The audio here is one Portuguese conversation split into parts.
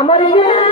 আমার ইয়ে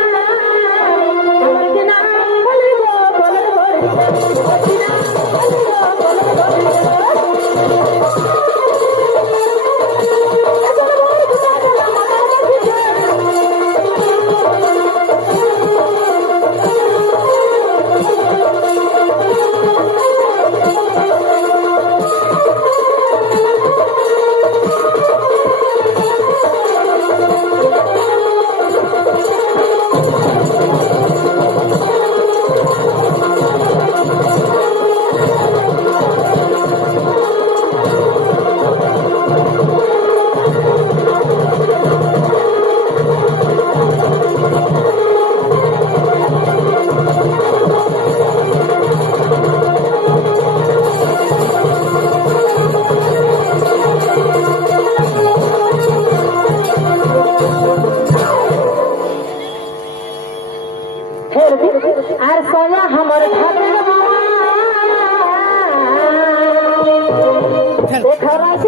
开玩笑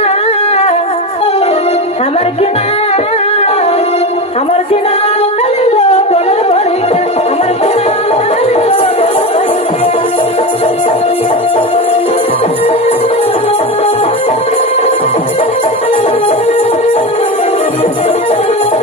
Brasil.